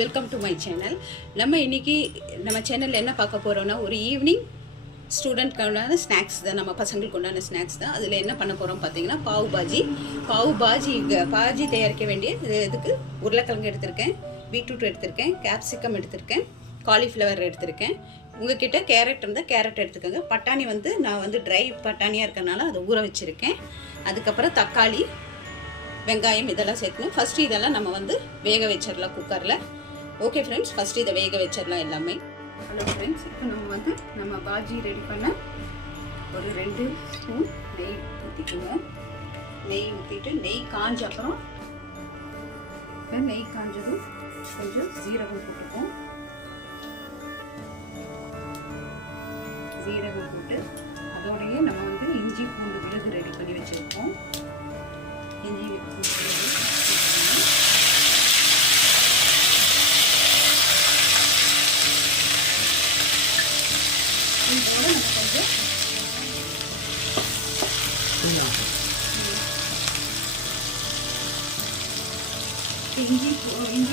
Welcome to my channel. நம்ம இன்னைக்கு நம்ம சேனலில் என்ன பார்க்க போகிறோம்னா, ஒரு ஈவினிங் ஸ்டூடெண்ட்க்கு உண்டான ஸ்நாக்ஸ் தான், நம்ம பசங்களுக்கு உண்டான ஸ்நாக்ஸ் தான். அதில் என்ன பண்ண போகிறோம் பார்த்தீங்கன்னா, பாவு பாஜி தயாரிக்க வேண்டிய இதுக்கு உருளைக்கிழங்கு எடுத்திருக்கேன், பீட்ரூட் எடுத்திருக்கேன், கேப்சிகம் எடுத்திருக்கேன், காலிஃப்ளவர் எடுத்திருக்கேன். உங்ககிட்ட கேரட் இருந்தால் கேரட் எடுத்துக்கோங்க. பட்டாணி நான் ட்ரை பட்டாணியாக இருக்கனால அதை ஊற வச்சுருக்கேன். அதுக்கப்புறம் தக்காளி, வெங்காயம் இதெல்லாம் சேர்க்கணும். ஃபஸ்ட்டு இதெல்லாம் நம்ம வேக வச்சிடலாம் குக்கரில். ஓகே ஃப்ரெண்ட்ஸ், ஃபஸ்ட்டு இதை வேக வச்சிடலாம் எல்லாமே. ஹலோ ஃப்ரெண்ட்ஸ், இப்போ நம்ம பாஜி ரெடி பண்ண ஒரு 2 ஸ்பூன் நெய் ஊற்றிக்குங்க. நெய் ஊற்றிட்டு நெய் காஞ்ச அப்புறம் நெய் காஞ்சதும் கொஞ்சம் ஜீரகம் போட்டுப்போம். ஜீரகம் போட்டு அதோடையே நம்ம இஞ்சி பூண்டு விழுது ரெடி பண்ணி வச்சுருக்கோம். இஞ்சி பூண்டு விழுது இதோட நம்ம கொஞ்சம் இஞ்சி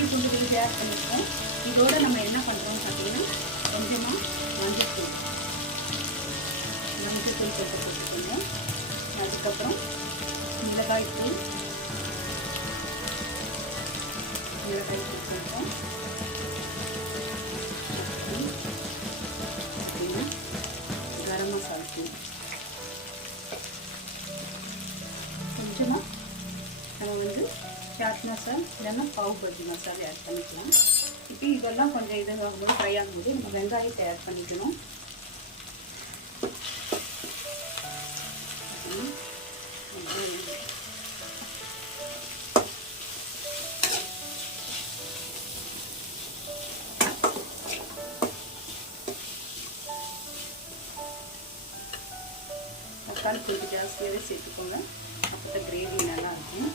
பூண்டு விழுது ஆட் பண்ணியிருக்கோம். இதோட நம்ம என்ன பண்ணுறோம் பார்த்தீங்கன்னா, கொஞ்சமாக மஞ்சள் போட்டு போட்டுக்கோங்க. அதுக்கப்புறம் மிளகாய் தூள் போட்டுக்கோங்க. கரம் மசாலா தூள் கொஞ்சமாக நம்ம சாட் மசாலா இல்லைன்னா பாவு பஜ்ஜி மசாலா ஆட் பண்ணிக்கலாம். இப்போ இதெல்லாம் கொஞ்சம் இதாகும்போது ஃப்ரை ஆகும்போது நம்ம வெங்காயத்தை ஆட் பண்ணிக்கணும். தக்காளி கொஞ்சம் ஜாஸ்தியாகவே சேர்த்துக்கோங்க, அப்போ தான் கிரேவி நல்லா இருக்கும்.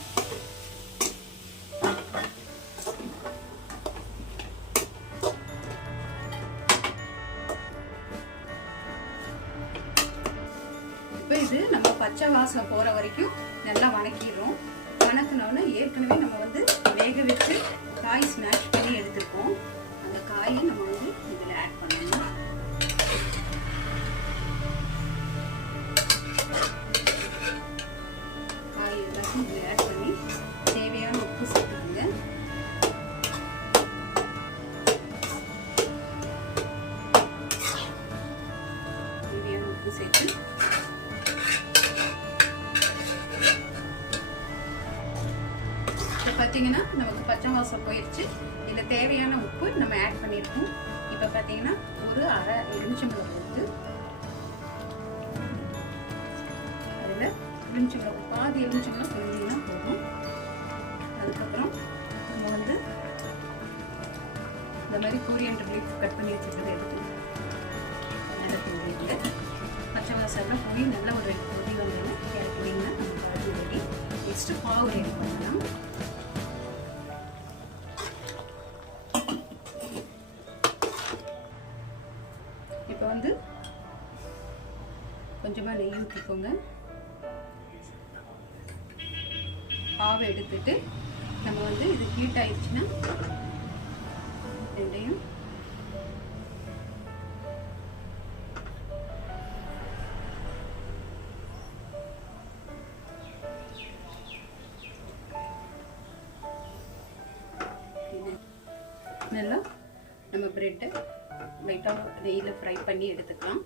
இப்போ இது நம்ம பச்சை வாசம் போகிற வரைக்கும் நல்லா வணக்கிடுறோம். வணக்கினோன்னு ஏற்கனவே நம்ம வேக வச்சு காய் ஸ்மாஷ் பண்ணி எடுத்துருக்கோம். அந்த காயை நம்ம இதில் ஆட் பண்ணணும். காய் எல்லாத்தையும் இதில் ஆட் பண்ணி தேவையான உப்பு சேர்த்துக்கோங்க. தேவையான உப்பு சேர்த்து பார்த்தீங்கன்னா நமக்கு பச்சை வாசம் போயிடுச்சு. இதில் தேவையான உப்பு நம்ம ஆட் பண்ணியிருக்கோம். இப்போ பார்த்தீங்கன்னா ஒரு அரை எலுமிச்சம்பழம் எடுத்து அதில் எலுமிச்சம்பழம் பாதி எலுமிச்சம்பழம் பிழிஞ்சிங்கன்னா போதும். அதுக்கப்புறம் நம்ம இந்த மாதிரி கோரியண்டர் லீஃப் கட் பண்ணி வச்சுருக்கிறத எடுத்து நல்லா தூண்டிட்டு பச்சை வாசம்லாம் போய் நல்லா ஒரு கொதி வந்தோன்னா இறக்கிட்டிங்கன்னா நம்ம பாஜி ரெடி. நெக்ஸ்ட்டு பாவு ரெடி பண்ணலாம். இப்போ கொஞ்சமாக நெய் ஊற்றிக்கோங்க. பாவை எடுத்துட்டு நம்ம இது ஹீட் ஆயிடுச்சுன்னா ரெண்டையும் நல்லா நம்ம பிரெட்டை லைட்டாக நெய்யில் ஃப்ரை பண்ணி எடுத்துக்கலாம்.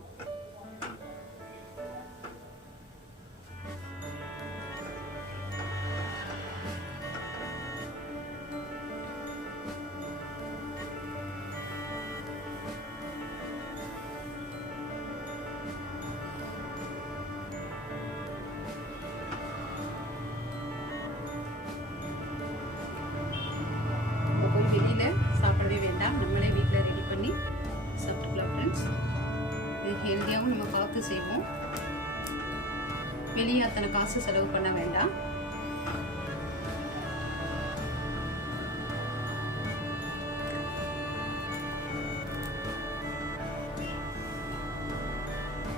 வெளியில் சாப்பிடவே வேண்டாம், நம்மளே வீட்டில் ரெடி பண்ணி சாப்பிட்டுக்கலாம் ஃப்ரெண்ட்ஸ். இது ஹெல்த்தியாகவும் நம்ம பார்த்து செய்வோம். வெளியே அத்தனை காசு செலவு பண்ண வேண்டாம்.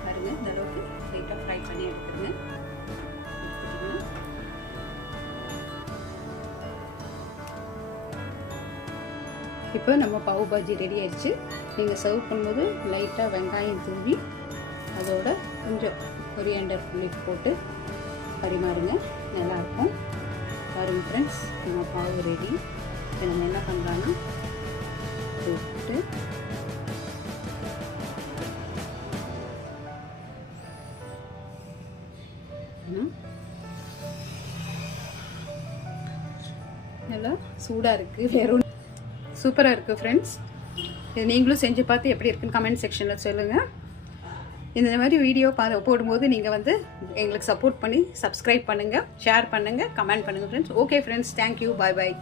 பாருங்க, இந்த அளவுக்கு லைட்டாக ஃப்ரை பண்ணி எடுத்துருங்க. இப்போ நம்ம பாவு பாஜி ரெடி ஆயிடுச்சு. நீங்கள் சர்வ் பண்ணும்போது லைட்டாக வெங்காயம் தூவி அதோட கொஞ்சம் கொரியாண்டர் லீஃப் போட்டு பரிமாறுங்க, நல்லாயிருக்கும். பாருங்கள் ஃப்ரெண்ட்ஸ், நம்ம பாவு ரெடி. இப்போ நம்ம என்ன பண்ணுறோன்னா போட்டு நல்லா சூடாக இருக்குது, வேறு சூப்பராக இருக்குது ஃப்ரெண்ட்ஸ். இது நீங்களும் செஞ்சு பார்த்து எப்படி இருக்குன்னு கமெண்ட் செக்ஷனில் சொல்லுங்கள். இந்த மாதிரி வீடியோ போடும்போது நீங்கள் வந்து எங்களுக்கு சப்போர்ட் பண்ணி சப்ஸ்கிரைப் பண்ணுங்கள், ஷேர் பண்ணுங்கள், கமெண்ட் பண்ணுங்கள் ஃப்ரெண்ட்ஸ். ஓகே ஃப்ரெண்ட்ஸ், தேங்க்யூ, பாய் பாய்.